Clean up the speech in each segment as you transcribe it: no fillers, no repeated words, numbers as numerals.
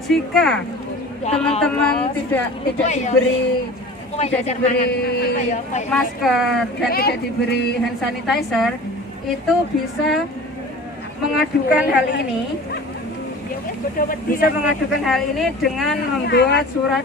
jika teman-teman tidak diberi masker dan tidak diberi hand sanitizer, itu bisa mengadukan hal ini dengan membuat surat,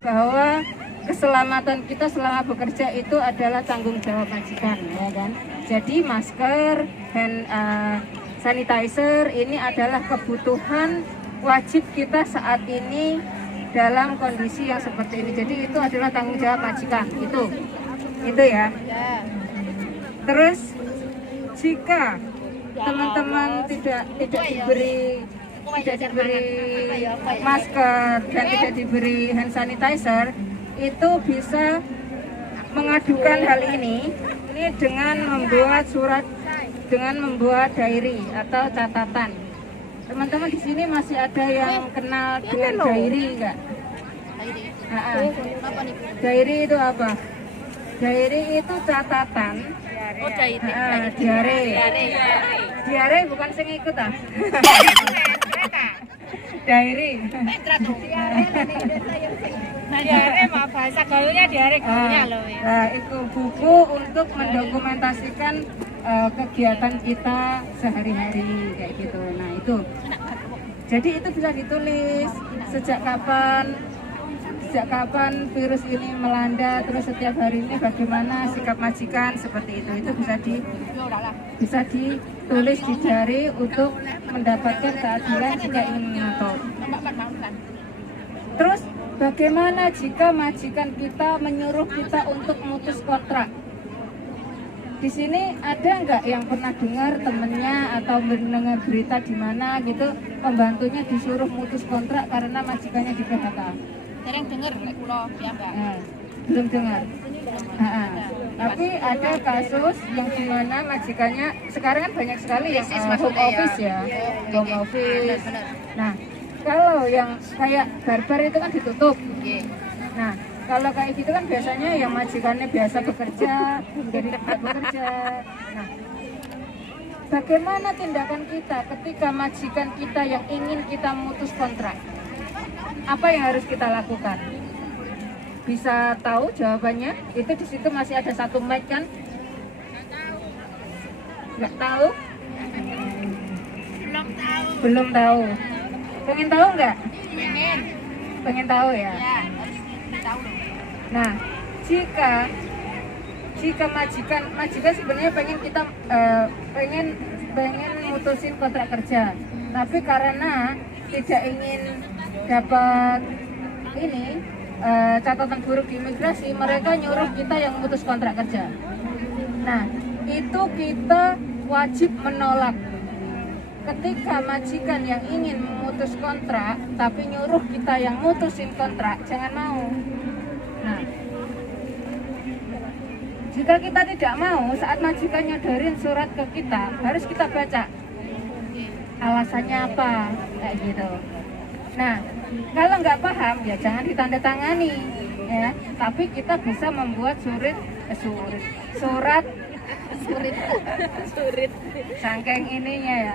bahwa keselamatan kita selama bekerja itu adalah tanggung jawab majikan, ya kan? Jadi masker, hand sanitizer ini adalah kebutuhan wajib kita saat ini dalam kondisi yang seperti ini. Jadi itu adalah tanggung jawab majikan, itu ya. Terus jika teman-teman tidak diberi masker dan tidak diberi hand sanitizer, itu bisa mengadukan hal ini dengan membuat surat, dengan membuat diary atau catatan. Teman-teman di sini masih ada yang kenal dengan diary enggak? Diary itu apa? Diary itu catatan. Diare bukan sing ikut ah. Diary. Diare mah bahasa gaulnya diare gaulnya loh. Nah, itu buku untuk mendokumentasikan kegiatan kita sehari-hari kayak gitu. Nah, itu. Jadi itu bisa ditulis sejak kapan virus ini melanda, terus setiap hari ini bagaimana sikap majikan seperti itu bisa ditulis di diary untuk mendapatkan keadilan jika ingin menuntut. Terus bagaimana jika majikan kita menyuruh kita untuk memutus kontrak? Di sini ada nggak yang pernah dengar temennya atau mendengar berita di mana gitu pembantunya disuruh memutus kontrak karena majikannya di PHK? Sering dengar pulau ya Mbak. Belum dengar. Tapi ada kasus yang dimana majikannya sekarang kan banyak sekali yang home office ya, home office. Nah, kalau yang kayak barber itu kan ditutup. Nah, kalau kayak gitu kan biasanya yang majikannya biasa bekerja, jadi tempat bekerja. Nah, bagaimana tindakan kita ketika majikan kita yang ingin kita memutus kontrak? Apa yang harus kita lakukan? Bisa tahu jawabannya? Itu di situ masih ada satu mic kan? Nggak tahu? Belum tahu. Pengen tahu nggak? Pengen tahu ya? Nah, jika majikan sebenarnya pengen kita pengen mutusin kontrak kerja, tapi karena tidak ingin dapat ini catatan buruk di imigrasi, mereka nyuruh kita yang memutus kontrak kerja. Nah, itu kita wajib menolak. Ketika majikan yang ingin memutus kontrak tapi nyuruh kita yang mutusin kontrak, jangan mau. Nah, jika kita tidak mau, saat majikan nyodorin surat ke kita, harus kita baca alasannya apa, kayak gitu. Nah, kalau nggak paham ya jangan ditandatangani ya, tapi kita bisa membuat surat sangkeng ininya ya,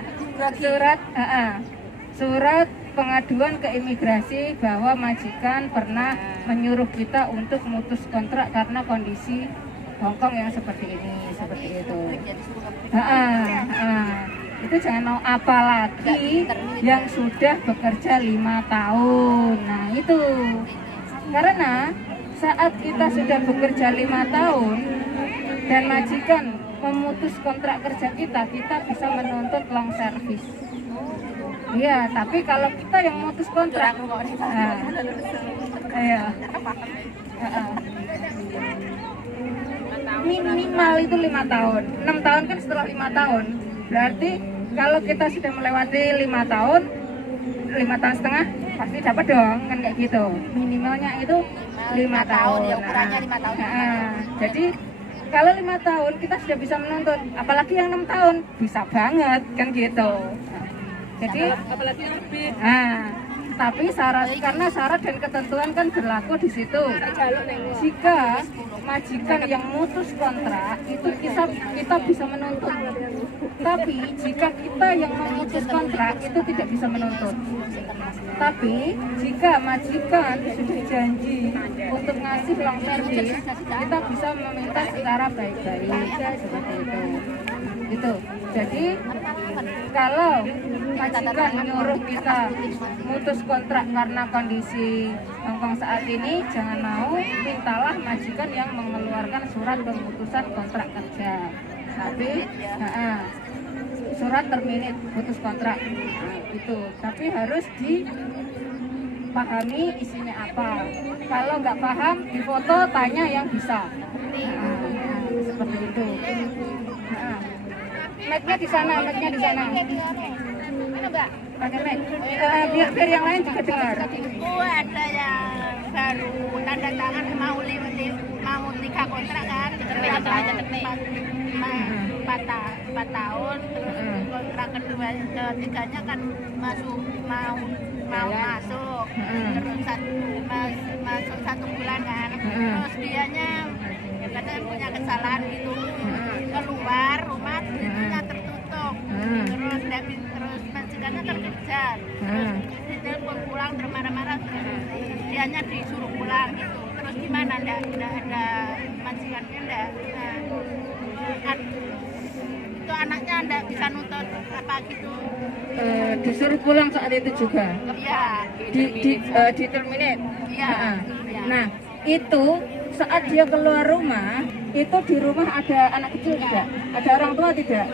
surat pengaduan ke imigrasi bahwa majikan pernah menyuruh kita untuk memutus kontrak karena kondisi Hongkong yang seperti ini, seperti itu. Itu jangan mau, apalagi yang sudah bekerja 5 tahun. Nah itu, karena saat kita sudah bekerja 5 tahun dan majikan memutus kontrak kerja kita bisa menuntut long service. Iya, tapi kalau kita yang memutus kontrak, minimal itu 5 tahun. 6 tahun kan setelah 5 tahun. Berarti kalau kita sudah melewati 5 tahun, 5 tahun setengah pasti dapat dong, kan kayak gitu. Minimalnya itu 5 tahun. Ya ukurannya 5 tahun. Jadi kalau 5 tahun kita sudah bisa menuntut, apalagi yang 6 tahun bisa banget kan gitu. Jadi apalagi lebih. Tapi karena syarat dan ketentuan kan berlaku di situ. Jika majikan yang mutus kontrak itu kita bisa menuntut. Tapi jika kita yang memutus kontrak itu tidak bisa menuntut. Tapi jika majikan sudah janji untuk ngasih long service, kita bisa meminta secara baik-baik seperti itu. Gitu. Jadi kalau majikan menyuruh kita mutus kontrak karena kondisi Hongkong saat ini, jangan mau, mintalah majikan yang mengeluarkan surat pemutusan kontrak kerja. Tapi surat terminate putus kontrak itu, tapi harus dipahami isinya apa. Kalau nggak paham, difoto, tanya yang bisa. Seperti itu. Mic-nya di sana, mic-nya di sana. Mana Mbak? Pakai mic. Biar yang lain juga dengar. Ada yang baru tanda tangan mau 3 kontrak kan, 4 tahun, kontrak ketiganya kan mau masuk, terus masuk 1 bulan kan, terus dianya katanya punya kesalahan gitu, keluar rumah pintunya tertutup, terus majikannya terkejar, terus ditelepon pulang terus marah-marah, dianya disuruh pulang gitu, terus gimana? Nggak ada majikannya nggak, itu anaknya nggak bisa nuntut apa gitu. Disuruh pulang saat itu juga. Iya. Di terminate. Iya. Nah, itu saat dia keluar rumah, itu di rumah ada anak kecil tidak? Ada orang tua tidak?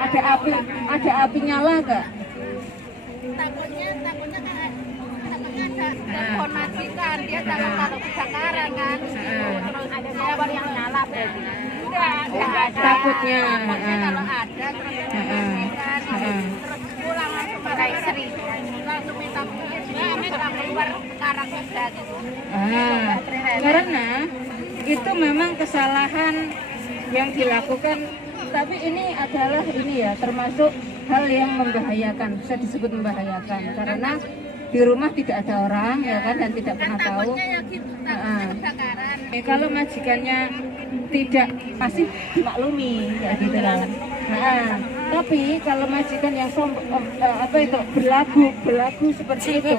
Ada api nyala enggak? Takutnya kan ada telepon majikan, dia takut kalau kebakaran kan. Terus ada kompor yang nyala berarti. Enggak ada. Takutnya kalau ada terus pulang langsung pada istri. Langsung minta keluar sekarang juga gitu. Karena itu memang kesalahan yang dilakukan, tapi ini adalah termasuk hal yang membahayakan, bisa disebut membahayakan karena di rumah tidak ada orang ya kan, dan tidak pernah tahu. Kalau majikannya tidak, pasti dimaklumi kayak gitu kan. Tapi kalau majikan yang berlagu seperti itu,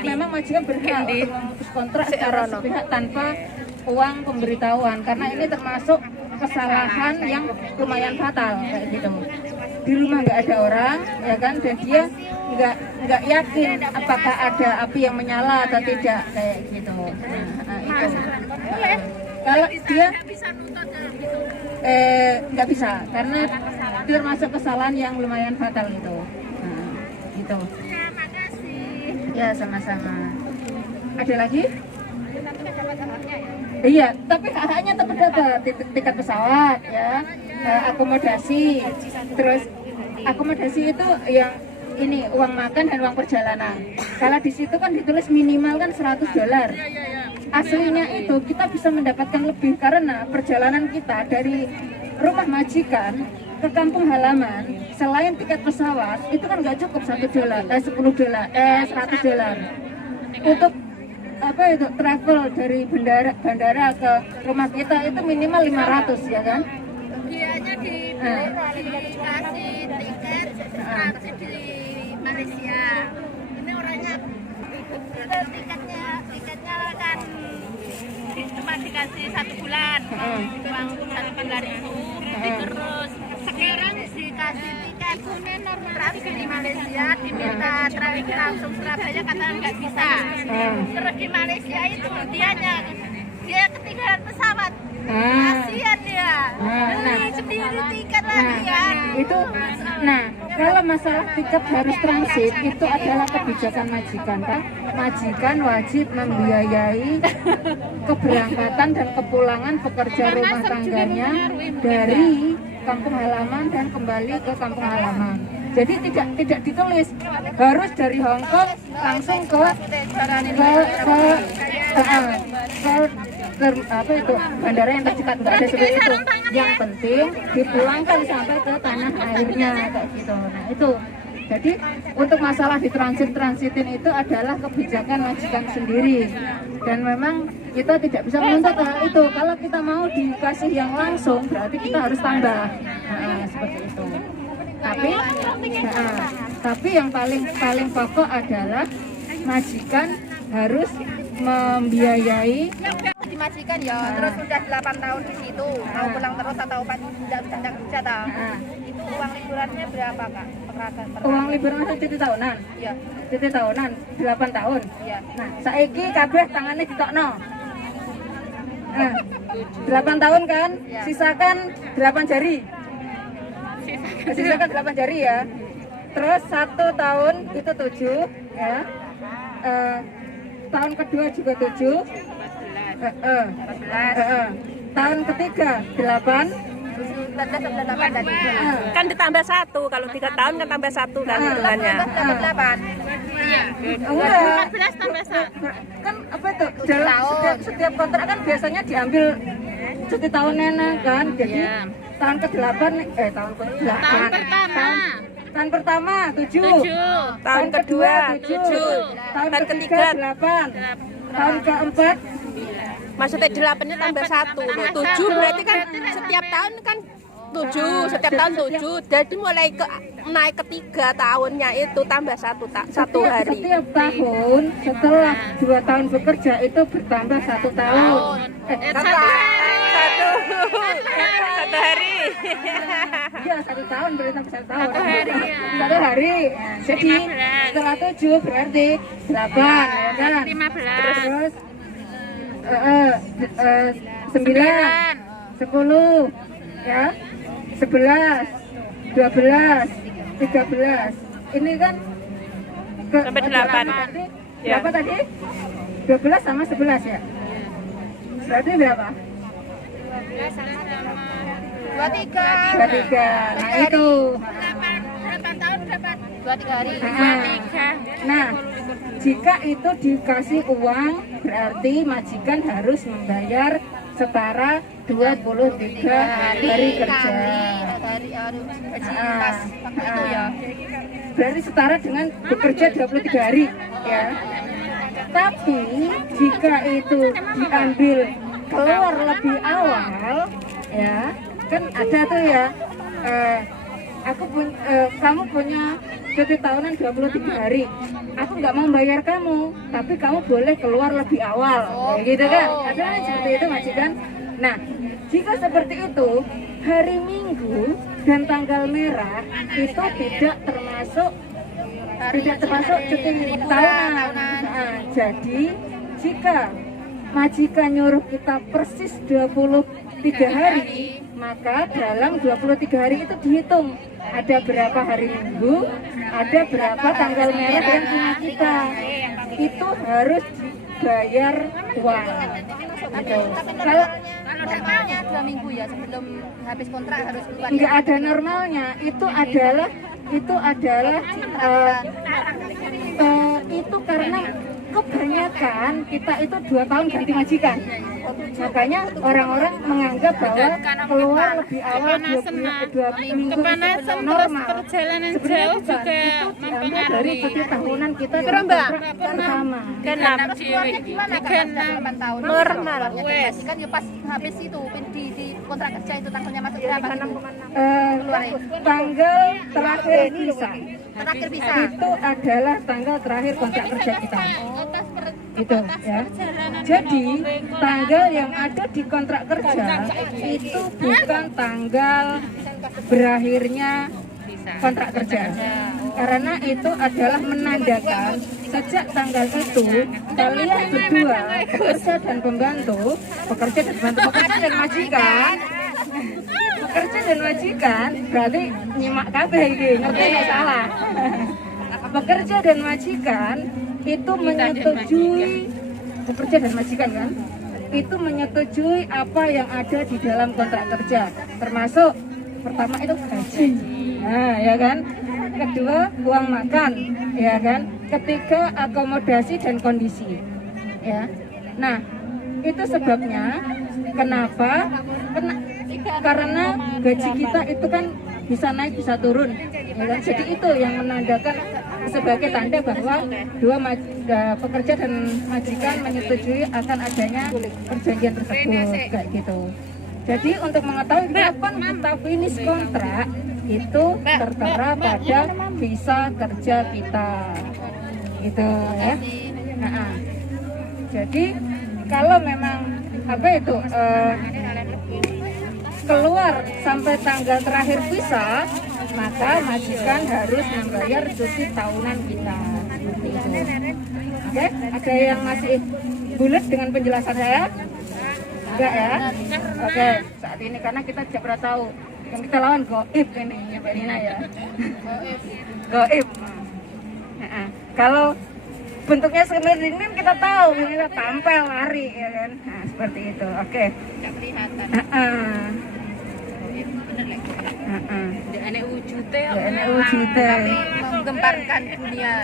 memang majikan berhak untuk memutus kontrak secara sepihak tanpa uang pemberitahuan, karena ini termasuk kesalahan yang lumayan fatal kayak gitu. Di rumah nggak ada orang ya kan, dan dia nggak yakin apakah ada api yang menyala atau tidak kayak gitu. Itu. Kalau dia nggak bisa karena itu termasuk kesalahan yang lumayan fatal itu. Gitu. Ya, makasih. Ya, sama-sama. Ada lagi? Iya, tapi haknya tetap dapat tiket pesawat ya, akomodasi, terus akomodasi itu yang ini uang makan dan uang perjalanan. Kalau di situ kan ditulis minimal kan $100. Aslinya itu kita bisa mendapatkan lebih karena perjalanan kita dari rumah majikan ke kampung halaman, selain tiket pesawat itu kan nggak cukup $100 untuk travel dari bandara ke rumah kita itu minimal 500 ya kan? Dianya dikasih tiket transit di Malaysia. Ini orangnya tiketnya kan cuma dikasih 1 bulan, uang 1 bulan itu terus sekarang dikasih tiket transit di Malaysia, diminta transit langsung Surabaya, katanya nggak bisa. Terus di Malaysia itu dia ketinggalan pesawat. Kasihan dia. Sendiri tiket lagi kan. Itu kalau masalah tiket harus transit itu adalah kebijakan majikan kan. Majikan wajib membiayai keberangkatan dan kepulangan pekerja rumah tangganya dari kampung halaman dan kembali ke kampung halaman. Jadi tidak ditulis harus dari Hongkong langsung ke apa itu bandara yang tercekat, nggak ada seperti itu. Yang penting dipulangkan sampai ke tanah airnya kayak gitu. Nah itu. Jadi untuk masalah ditransitin itu adalah kebijakan majikan sendiri, dan memang kita tidak bisa menuntut hal itu. Kalau kita mau dikasih yang langsung berarti kita harus tambah. Seperti itu. Tapi yang paling pokok adalah majikan harus membiayai. Dimajikan ya, terus sudah 8 tahun di situ, mau pulang terus atau tidak kerja tahu. Itu uang liburannya berapa Kak? Uang liburan itu cuti tahunan. Iya. Cuti tahunan 8 tahun. Iya. Nah, saiki kabeh tangane ditokno. Nah, 8 tahun kan, ya. Sisakan 8 jari. Sisakan 8 jari ya. Terus 1 tahun itu 7 ya. Tahun kedua juga 7. 14. Tahun ketiga 8. Kan ditambah 1, kalau 3 tahun kan tambah 1 kan hitungannya. 8. Iya. 14 tambah 1. Kan apa itu? Setiap kontrak kan biasanya diambil cuti tahunnya kan. Jadi tahun ke-8 tahun pertama 7. Tahun kedua 7. Tahun ketiga 8. Tahun keempat Maksudnya 8-nya tambah 1 loh. 7 berarti kan setiap tahun kan 7, setiap tahun 7. Jadi mulai naik ke 3 tahunnya itu tambah 1 hari. Setiap tahun setelah 2 tahun bekerja itu bertambah 1 tahun. 1 hari. Iya 1 tahun berarti tambah 1 tahun. 1 hari. Jadi setelah 7 berarti 8 ya kan? 15. Terus 9, 10 ya, 11, 12, 13. Ini kan Sampai 8. Berapa tadi? 12 sama 11 ya? Berarti berapa? 23. Nah itu 8 tahun dapat 23 hari. Nah, jika itu dikasih uang berarti majikan harus membayar setara 23 hari kerja. Itu ya. Berarti setara dengan bekerja 23 hari ya. Tapi jika itu diambil keluar lebih awal ya, kan ada tuh ya, kamu punya cuti tahunan 23 hari, aku nggak mau bayar kamu, tapi kamu boleh keluar lebih awal, kayak gitu kan? Ada kan seperti itu majikan. Nah, jika seperti itu, hari Minggu dan tanggal merah itu tidak termasuk cuti tahunan. Nah, jadi jika majikan nyuruh kita persis 23 hari, maka dalam 23 hari itu dihitung ada berapa hari Minggu, ada berapa tanggal merah yang punya kita. Itu harus dibayar uang. Gitu. Kalau normalnya 2 minggu ya sebelum habis kontrak harus keluar. nggak ada normalnya, itu karena kebanyakan kita itu 2 tahun ganti majikan. Makanya orang-orang menganggap bahwa keluar lebih awal 2 minggu itu normal. Perjalanan Sebenarnya juga itu diambil dari cuti tahunan kita pertama. Gimana Kak 8 tahun? Normal. Kan ya pas habis itu di kontrak kerja itu tanggalnya masuk berapa? Tanggal terakhir bisa. Terakhir bisa. Itu adalah tanggal terakhir kontrak kerja kita. Itu ya. Jadi tanggal yang ada di kontrak kerja itu bukan tanggal berakhirnya kontrak kerja, karena itu adalah menandakan sejak tanggal itu kalian berdua bekerja dan majikan berarti nyimak kabeh iki, ngerti nggak salah. Bekerja dan majikan itu menyetujui, bekerja dan majikan kan itu menyetujui apa yang ada di dalam kontrak kerja, termasuk pertama itu gaji, nah ya kan, kedua uang makan, ya kan, ketiga akomodasi dan kondisi, ya. Nah itu sebabnya kenapa? Karena gaji kita itu kan bisa naik bisa turun, ya kan? Jadi itu yang menandakan sebagai tanda bahwa pekerja dan majikan menyetujui akan adanya perjanjian tersebut, kayak gitu. Jadi untuk mengetahui kapan kita finish kontrak itu tertera pada visa kerja kita, gitu ya. Nah, jadi kalau memang apa itu keluar sampai tanggal terakhir visa, maka majikan harus membayar cuti tahunan kita, seperti itu. Oke, ada yang masih bulat dengan penjelasan saya? Enggak ya? Oke, saat ini karena kita tidak pernah tahu yang kita lawan goib ini, ya Mbak Nina ya. Goib. Nah, kalau bentuknya seperti ini kita tahu, kita tampil lari, ya kan? Nah, seperti itu. Oke. Tidak kelihatan. Enek wujudnya, enek wujudnya, menggemparkan dunia.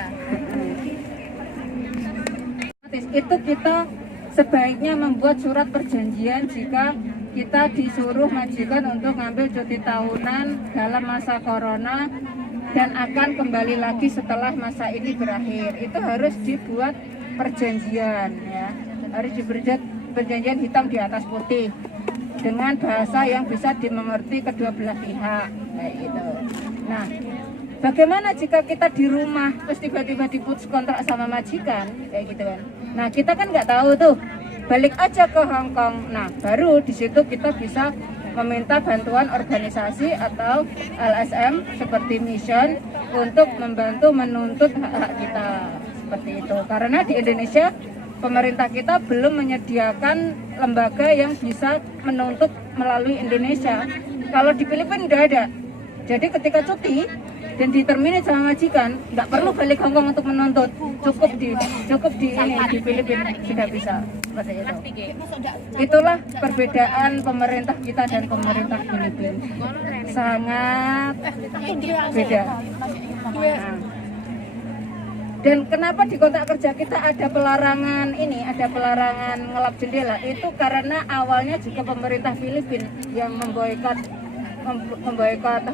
Itu kita sebaiknya membuat surat perjanjian jika kita disuruh majikan untuk ngambil cuti tahunan dalam masa corona dan akan kembali lagi setelah masa ini berakhir. Itu harus dibuat perjanjian, ya, harus dibuat perjanjian hitam di atas putih dengan bahasa yang bisa dimengerti kedua belah pihak, kayak gitu. Nah, bagaimana jika kita di rumah terus tiba-tiba diputus kontrak sama majikan, kayak gitu kan? Nah, kita kan nggak tahu tuh, balik aja ke Hong Kong. Nah, baru di situ kita bisa meminta bantuan organisasi atau LSM seperti Mission untuk membantu menuntut hak-hak kita, seperti itu. Karena di Indonesia pemerintah kita belum menyediakan lembaga yang bisa menuntut melalui Indonesia. Kalau di Filipina udah ada. Jadi ketika cuti dan diterminate sama majikan, nggak perlu balik Hongkong untuk menuntut. Cukup di Filipina sudah bisa. Seperti itu. Itulah perbedaan pemerintah kita dan pemerintah Filipina. Sangat beda. Nah. Dan kenapa di kontrak kerja kita ada pelarangan ada pelarangan ngelap jendela? Itu karena awalnya juga pemerintah Filipina yang memboikot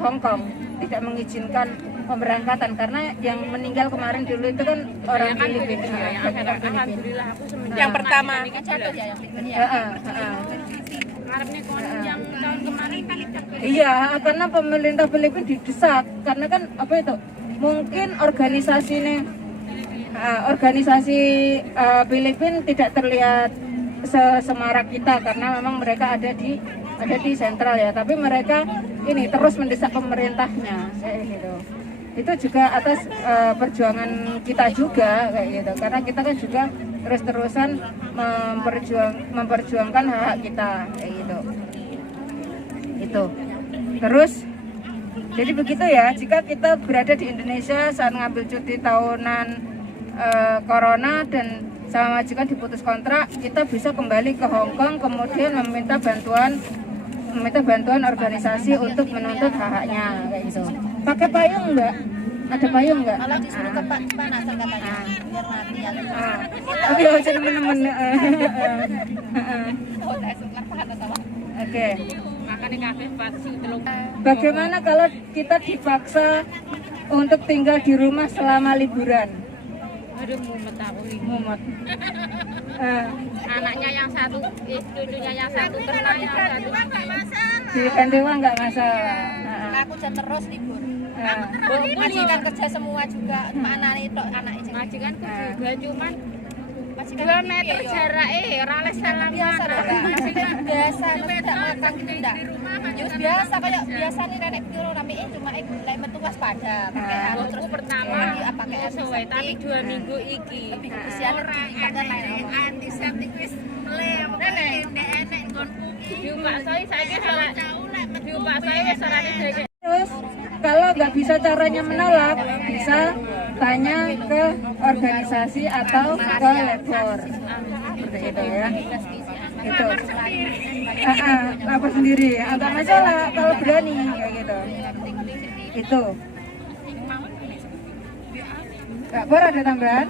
Hong Kong, tidak mengizinkan pemberangkatan karena yang meninggal kemarin dulu itu kan orang Filipina. Alhamdulillah aku yang pertama. Yang tahun kemarin Iya, karena pemerintah Filipina didesak karena kan apa itu? Mungkin organisasi Filipina tidak terlihat semarak kita karena memang mereka ada di sentral ya, tapi mereka ini terus mendesak pemerintahnya, kayak gitu. Itu juga atas perjuangan kita juga, kayak gitu, karena kita kan juga terus-terusan memperjuangkan hak kita, kayak gitu. Itu terus. Jadi begitu ya, jika kita berada di Indonesia saat ngambil cuti tahunan corona dan sama majikan diputus kontrak, kita bisa kembali ke Hong Kong kemudian meminta bantuan organisasi untuk menuntut hak-haknya, kayak gitu. Pakai payung enggak? Ada payung enggak? Kalau disuruh ke panasan katanya. Mati ya. Tapi harus teman-teman. Oke. Bagaimana kalau kita dipaksa untuk tinggal di rumah selama liburan? Aduh, mumet aku ini. Mumet. Anaknya yang satu, cucunya yang satu kena, yang satu nggak masalah. Di Kandewa nggak masalah. Aku udah terus libur. Majikan kerja semua juga, anak itu majikan juga cuman 2 meter jaraknya, rales salaman. Biasa, tidak makan gitu enggak. Jus biasa kayak biasa nih nenek kiro tapi cuma lek metu waspada pakai anu terus pertama pakai sesuai tapi 2 minggu iki. Lebih kesian karena lain antiseptik wis nenek nggonku. Pak Soi saiki salah. Pak Soi wis sarane dhewe. Terus kalau nggak bisa caranya menolak, bisa tanya ke organisasi atau ke labor, seperti itu ya. Itu lapor sendiri, agak masalah kalau berani kayak gitu. Itu. Kak Bor ada tambahan?